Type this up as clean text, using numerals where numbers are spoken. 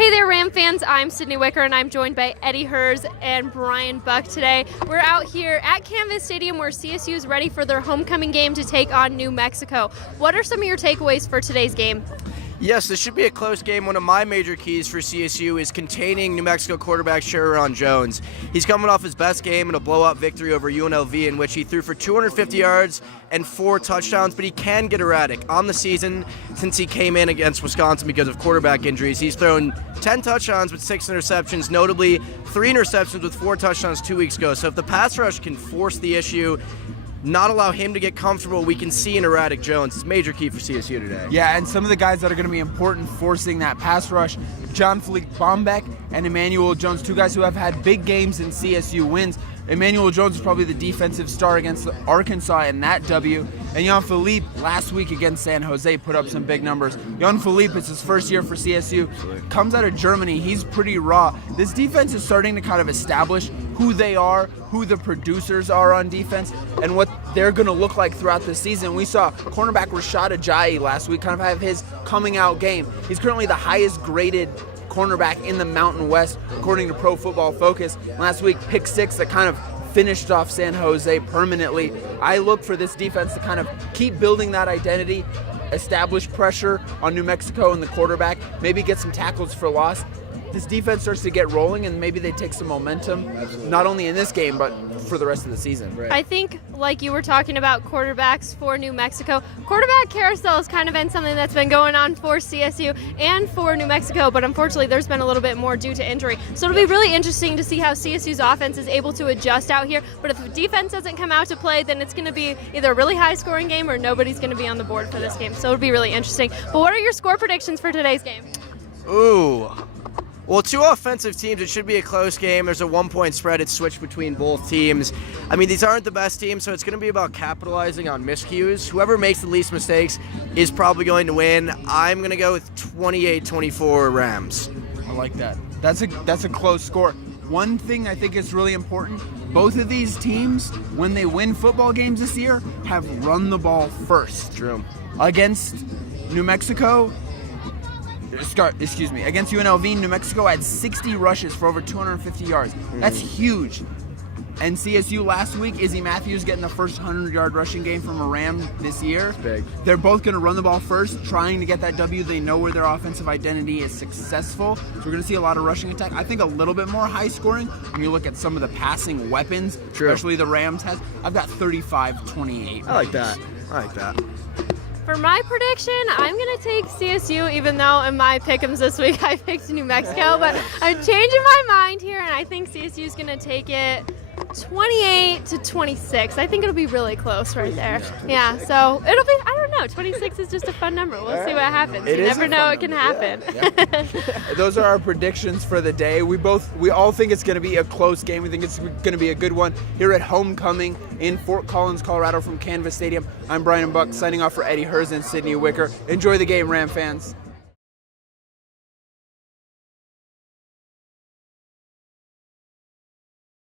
Hey there, Ram fans. I'm Sydney Wicker, and I'm joined by Eddie Herz and Bryan Buck today. We're out here at Canvas Stadium where CSU is ready for their homecoming game to take on New Mexico. What are some of your takeaways for today's game? Yes, this should be a close game. One of my major keys for CSU is containing New Mexico quarterback Sherron Jones. He's coming off his best game in a blowout victory over UNLV in which he threw for 250 yards and 4 touchdowns, but he can get erratic. On the season, since he came in against Wisconsin because of quarterback injuries, he's thrown 10 touchdowns with 6 interceptions, notably 3 interceptions with 4 touchdowns 2 weeks ago. So if the pass rush can force the issue, not allow him to get comfortable, we can see an erratic Jones. It's a major key for CSU today. Yeah, and some of the guys that are going to be important forcing that pass rush, John Philippe Bombeck and Emmanuel Jones, 2 guys who have had big games in CSU wins. Emmanuel Jones is probably the defensive star against Arkansas in that W. And Jan Philippe last week against San Jose put up some big numbers. Jan Philippe, it's his first year for CSU, comes out of Germany. He's pretty raw. This defense is starting to kind of establish who they are, who the producers are on defense, and what they're going to look like throughout the season. We saw cornerback Rashad Ajayi last week kind of have his coming out game. He's currently the highest graded cornerback in the Mountain West, according to Pro Football Focus. Last week, pick 6 that kind of finished off San Jose permanently. I look for this defense to kind of keep building that identity, establish pressure on New Mexico and the quarterback, maybe get some tackles for loss. This defense starts to get rolling, and maybe they take some momentum, not only in this game, but for the rest of the season. Right. I think, like you were talking about quarterbacks for New Mexico, quarterback carousel has kind of been something that's been going on for CSU and for New Mexico, but unfortunately there's been a little bit more due to injury. So it'll be really interesting to see how CSU's offense is able to adjust out here, but if the defense doesn't come out to play, then it's going to be either a really high-scoring game or nobody's going to be on the board for this game. So it'll be really interesting. But what are your score predictions for today's game? Ooh. Well, 2 offensive teams, it should be a close game. There's a 1-point spread. It's switched between both teams. I mean, these aren't the best teams, so it's going to be about capitalizing on miscues. Whoever makes the least mistakes is probably going to win. I'm going to go with 28-24 Rams. I like that. That's a close score. One thing I think is really important, both of these teams, when they win football games this year, have run the ball first. True. Against New Mexico, against UNLV, New Mexico had 60 rushes for over 250 yards. That's huge. And CSU last week, Izzy Matthews getting the first 100-yard rushing game from a Ram this year. Big. They're both going to run the ball first, trying to get that W. They know where their offensive identity is successful. So we're going to see a lot of rushing attack. I think a little bit more high scoring when you look at some of the passing weapons, especially the Rams has. I've got 35-28. I like that. For my prediction, I'm going to take CSU, even though in my pick'ems this week I picked New Mexico, but I'm changing my mind here, and I think CSU is going to take it 28-26. I think it'll be really close right there. Yeah, so it'll be, I don't know, 26 is just a fun number. We'll see what happens. You never know what can happen. Yeah. Those are our predictions for the day. We all think it's going to be a close game. We think it's going to be a good one here at homecoming in Fort Collins, Colorado from Canvas Stadium. I'm Bryan Buck signing off for Eddie Herz and Sydney Wicker. Enjoy the game, Ram fans.